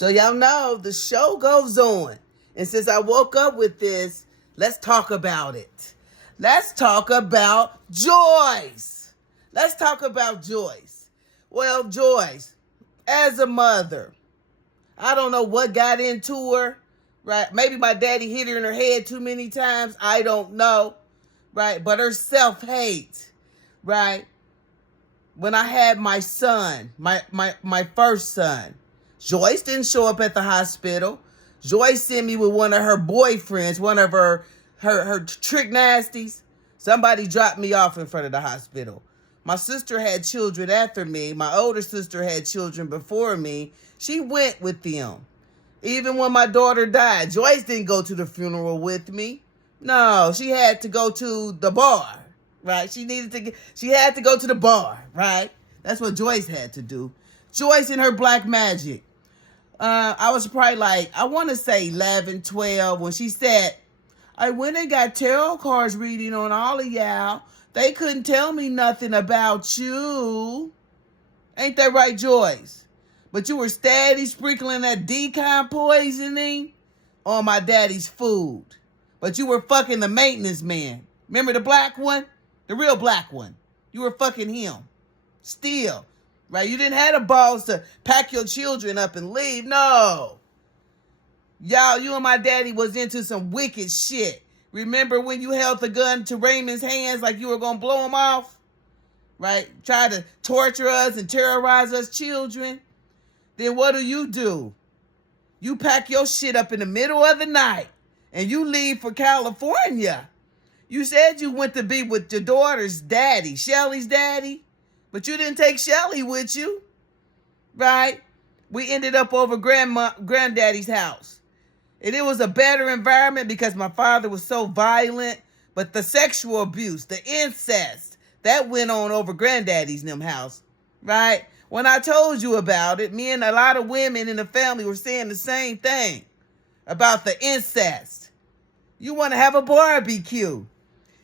So y'all know the show goes on. And since I woke up with this, let's talk about it. Let's talk about Joyce. Let's talk about Joyce. Well, Joyce, as a mother, I don't know what got into her, right? Maybe my daddy hit her in her head too many times. I don't know, right? But her self-hate, right? When I had my son, my first son, Joyce didn't show up at the hospital. Joyce sent me with one of her boyfriends, one of her trick nasties. Somebody dropped me off in front of the hospital. My sister had children after me. My older sister had children before me. She went with them. Even when my daughter died, Joyce didn't go to the funeral with me. No, she had to go to the bar, right? She had to go to the bar, right? That's what Joyce had to do. Joyce and her black magic. I was probably like, I want to say 11, 12, when she said, I went and got tarot cards reading on all of y'all. They couldn't tell me nothing about you. Ain't that right, Joyce? But you were steady sprinkling that decon poisoning on my daddy's food. But you were fucking the maintenance man. Remember the black one? The real black one. You were fucking him. Still. Right? You didn't have the balls to pack your children up and leave. No. Y'all, you and my daddy was into some wicked shit. Remember when you held the gun to Raymond's hands like you were going to blow him off? Right? Try to torture us and terrorize us children. Then what do? You pack your shit up in the middle of the night and you leave for California. You said you went to be with your daughter's daddy, Shelly's daddy. But you didn't take Shelly with you, right? We ended up over granddaddy's house. And it was a better environment because my father was so violent. But the sexual abuse, the incest, that went on over granddaddy's house, right? When I told you about it, me and a lot of women in the family were saying the same thing about the incest. You want to have a barbecue.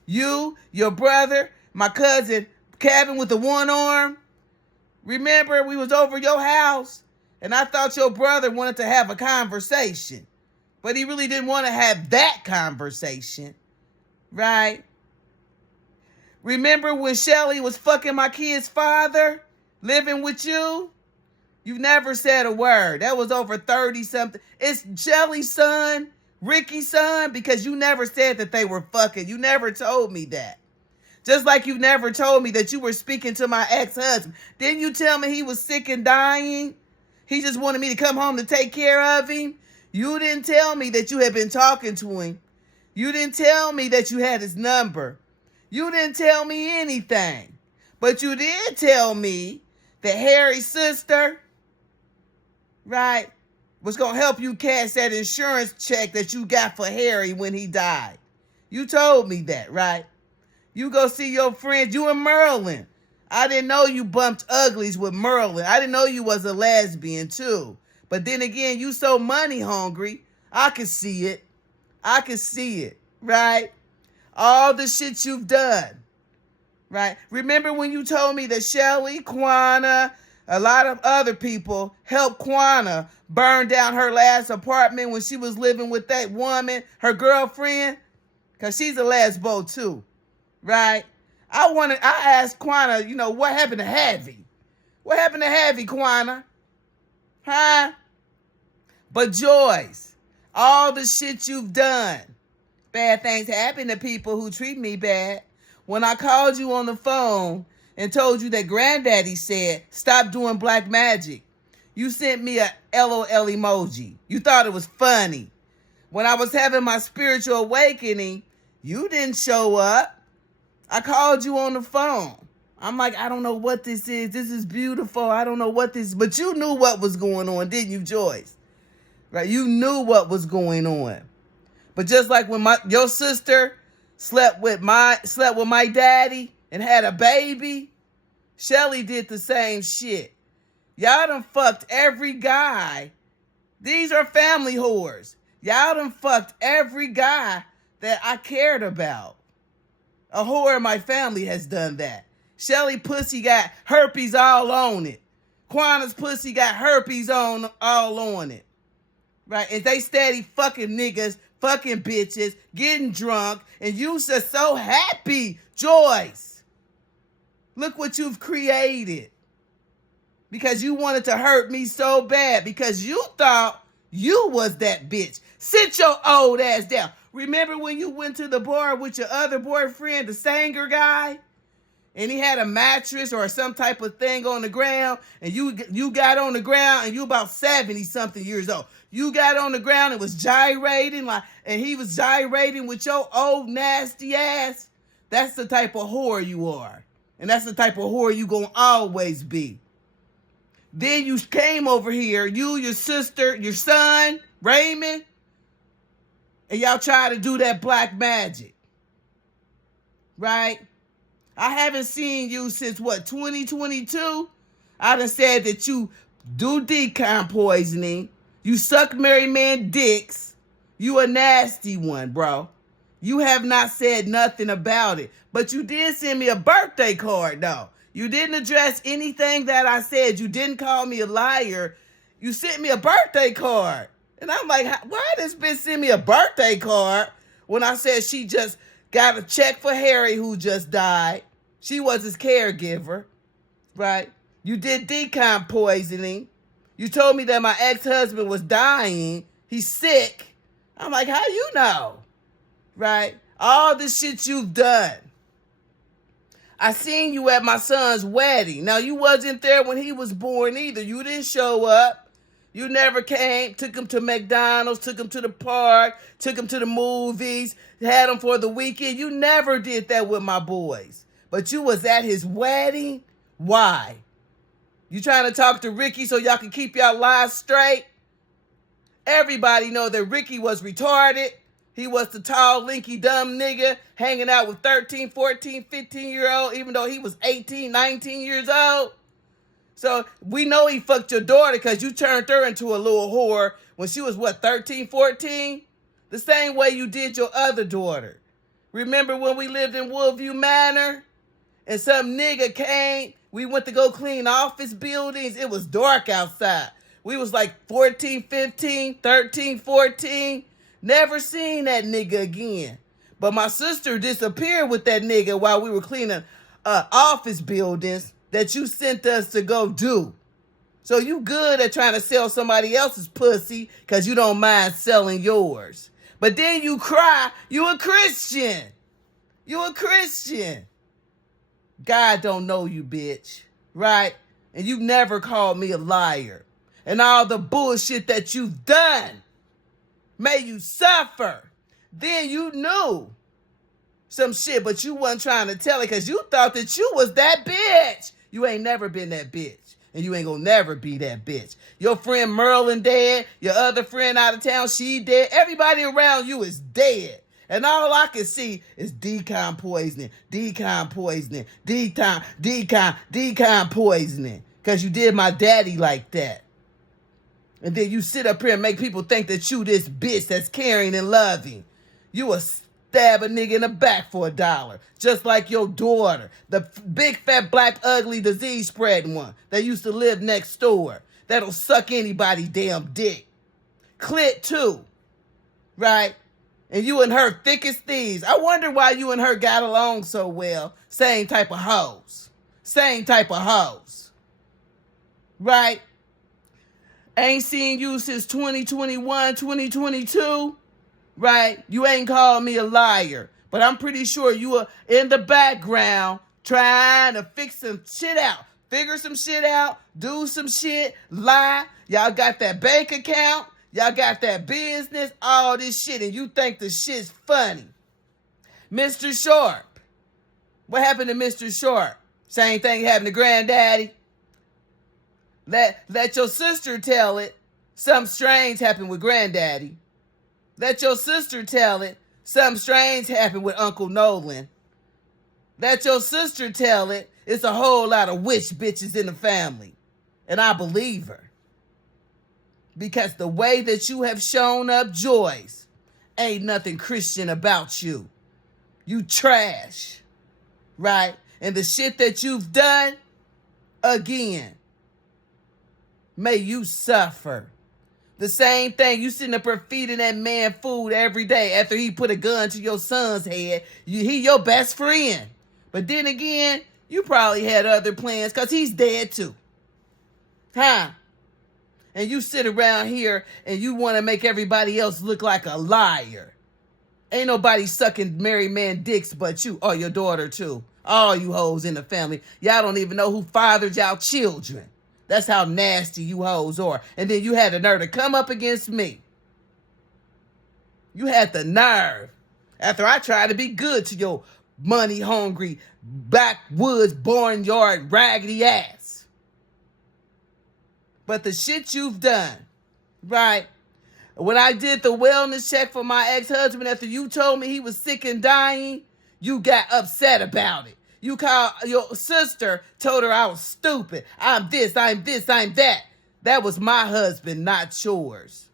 You, your brother, my cousin, Kevin with the one arm. Remember, we was over your house, and I thought your brother wanted to have a conversation, but he really didn't want to have that conversation, right? Remember when Shelly was fucking my kid's father, living with you? You never said a word. That was over 30-something. It's Shelly's son, Ricky's son, because you never said that they were fucking. You never told me that. Just like you never told me that you were speaking to my ex-husband. Didn't you tell me he was sick and dying? He just wanted me to come home to take care of him. You didn't tell me that you had been talking to him. You didn't tell me that you had his number. You didn't tell me anything. But you did tell me that Harry's sister, right, was going to help you cash that insurance check that you got for Harry when he died. You told me that, right? You go see your friends, you and Merlin. I didn't know you bumped uglies with Merlin. I didn't know you was a lesbian too. But then again, you so money hungry. I can see it. I can see it, right? All the shit you've done, right? Remember when you told me that Shelly, Quana, a lot of other people helped Quana burn down her last apartment when she was living with that woman, her girlfriend? Because she's a lesbo too. Right? I asked Quana, what happened to Havy? What happened to Havy, Quana? Huh? But Joyce, all the shit you've done, bad things happen to people who treat me bad. When I called you on the phone and told you that Granddaddy said, stop doing black magic, you sent me a LOL emoji. You thought it was funny. When I was having my spiritual awakening, you didn't show up. I called you on the phone. I'm like, I don't know what this is. This is beautiful. I don't know what this is. But you knew what was going on, didn't you, Joyce? Right? You knew what was going on. But just like when your sister slept with my daddy and had a baby, Shelly did the same shit. Y'all done fucked every guy. These are family whores. Y'all done fucked every guy that I cared about. A whore in my family has done that. Shelly pussy got herpes all on it. Quana's pussy got herpes all on it. right? And they steady fucking niggas, fucking bitches, getting drunk, and you just so happy, Joyce. Look what you've created. Because you wanted to hurt me so bad. Because you thought you was that bitch. Sit your old ass down. Remember when you went to the bar with your other boyfriend, the Sanger guy? And he had a mattress or some type of thing on the ground, and you got on the ground, and you about 70-something years old. You got on the ground and was gyrating, and he was gyrating with your old nasty ass. That's the type of whore you are. And that's the type of whore you gonna always be. Then you came over here, you, your sister, your son, Raymond, and y'all try to do that black magic. Right? I haven't seen you since, 2022? I done said that you do decon poisoning. You suck married man dicks. You a nasty one, bro. You have not said nothing about it. But you did send me a birthday card, though. You didn't address anything that I said. You didn't call me a liar. You sent me a birthday card. And I'm like, why this bitch send me a birthday card when I said she just got a check for Harry who just died? She was his caregiver, right? You did decon poisoning. You told me that my ex-husband was dying. He's sick. I'm like, how you know? Right? All the shit you've done. I seen you at my son's wedding. Now, you wasn't there when he was born either. You didn't show up. You never came. Took him to McDonald's, took him to the park, took him to the movies, had him for the weekend. You never did that with my boys. But you was at his wedding? Why? You trying to talk to Ricky so y'all can keep y'all lies straight? Everybody know that Ricky was retarded. He was the tall, linky, dumb nigga hanging out with 13, 14, 15-year-old, even though he was 18, 19 years old. So we know he fucked your daughter because you turned her into a little whore when she was, 13, 14? The same way you did your other daughter. Remember when we lived in Woodview Manor? And some nigga came, we went to go clean office buildings. It was dark outside. We was like 14, 15, 13, 14. Never seen that nigga again. But my sister disappeared with that nigga while we were cleaning office buildings that you sent us to go do. So you good at trying to sell somebody else's pussy because you don't mind selling yours. But then you cry, you a Christian. You a Christian. God don't know you, bitch, right? And you never called me a liar. And all the bullshit that you've done, may you suffer. Then you knew some shit, but you wasn't trying to tell it because you thought that you was that bitch. You ain't never been that bitch. And you ain't gonna never be that bitch. Your friend Merlin dead. Your other friend out of town, she dead. Everybody around you is dead. And all I can see is decon poisoning, decon poisoning, decon poisoning. Because you did my daddy like that. And then you sit up here and make people think that you this bitch that's caring and loving. You will stab a nigga in the back for $1. Just like your daughter. The big, fat, black, ugly, disease-spreading one that used to live next door. That'll suck anybody's damn dick. Clit too. Right? And you and her thick as thieves. I wonder why you and her got along so well. Same type of hoes. Same type of hoes. Right? Ain't seen you since 2021, 2022. Right? You ain't called me a liar. But I'm pretty sure you were in the background trying to fix some shit out. Figure some shit out. Do some shit. Lie. Y'all got that bank account. Y'all got that business, all this shit, and you think the shit's funny. Mr. Sharp. What happened to Mr. Sharp? Same thing happened to Granddaddy. Let your sister tell it. Something strange happened with Granddaddy. Let your sister tell it. Something strange happened with Uncle Nolan. Let your sister tell it. It's a whole lot of witch bitches in the family. And I believe her. Because the way that you have shown up, Joyce, ain't nothing Christian about you. You trash, right? And the shit that you've done, again, may you suffer. The same thing. You sitting up there feeding that man food every day after he put a gun to your son's head. He your best friend. But then again, you probably had other plans because he's dead too. Huh? And you sit around here and you want to make everybody else look like a liar. Ain't nobody sucking married man dicks but you or your daughter too. All you hoes in the family. Y'all don't even know who fathered y'all children. That's how nasty you hoes are. And then you had the nerve to come up against me. You had the nerve. After I tried to be good to your money-hungry, backwoods, barnyard, raggedy ass. But the shit you've done, right? When I did the wellness check for my ex-husband after you told me he was sick and dying, you got upset about it. You called your sister, told her I was stupid. I'm this, I'm that. That was my husband, not yours.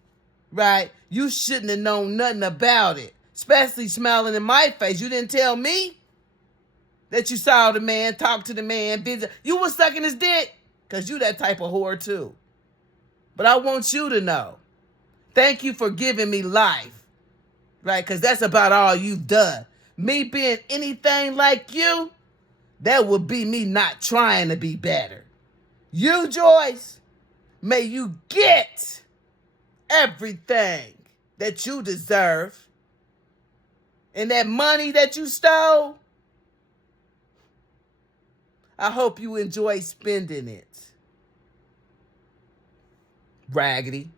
Right? You shouldn't have known nothing about it. Especially smiling in my face. You didn't tell me that you saw the man, talked to the man, busy. You was sucking his dick. Because you that type of whore too. But I want you to know. Thank you for giving me life. Right? Because that's about all you've done. Me being anything like you, that would be me not trying to be better. You, Joyce, may you get everything that you deserve. And that money that you stole, I hope you enjoy spending it. Raggedy.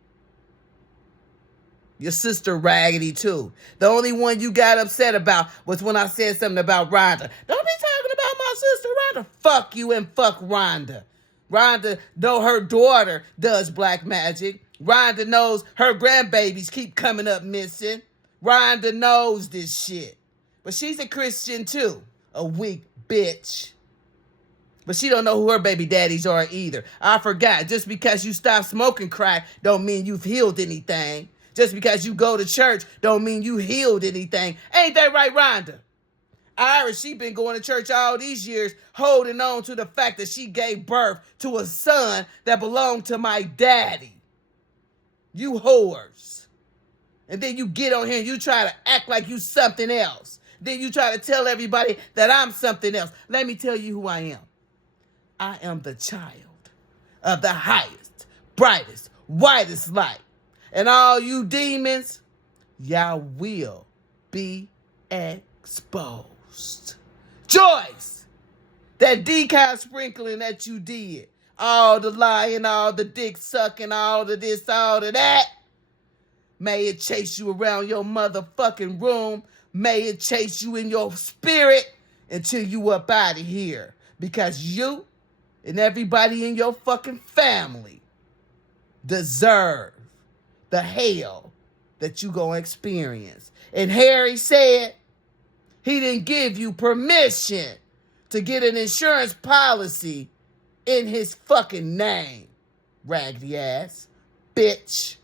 Your sister raggedy too. The only one you got upset about was when I said something about Rhonda. Don't be talking about my sister Rhonda. Fuck you and fuck Rhonda. Rhonda know her daughter does black magic. Rhonda knows her grandbabies keep coming up missing. Rhonda knows this shit. But she's a Christian too. A weak bitch. But she don't know who her baby daddies are either. I forgot. Just because you stop smoking crack don't mean you've healed anything. Just because you go to church don't mean you healed anything. Ain't that right, Rhonda? Iris, she been going to church all these years, holding on to the fact that she gave birth to a son that belonged to my daddy. You whores. And then you get on here and you try to act like you something else. Then you try to tell everybody that I'm something else. Let me tell you who I am. I am the child of the highest, brightest, whitest light. And all you demons, y'all will be exposed. Joyce, that decal sprinkling that you did, all the lying, all the dick sucking, all the this, all of that, may it chase you around your motherfucking room. May it chase you in your spirit until you up out of here. Because you and everybody in your fucking family deserve the hell that you gonna experience. And Harry said he didn't give you permission to get an insurance policy in his fucking name. Raggedy ass bitch.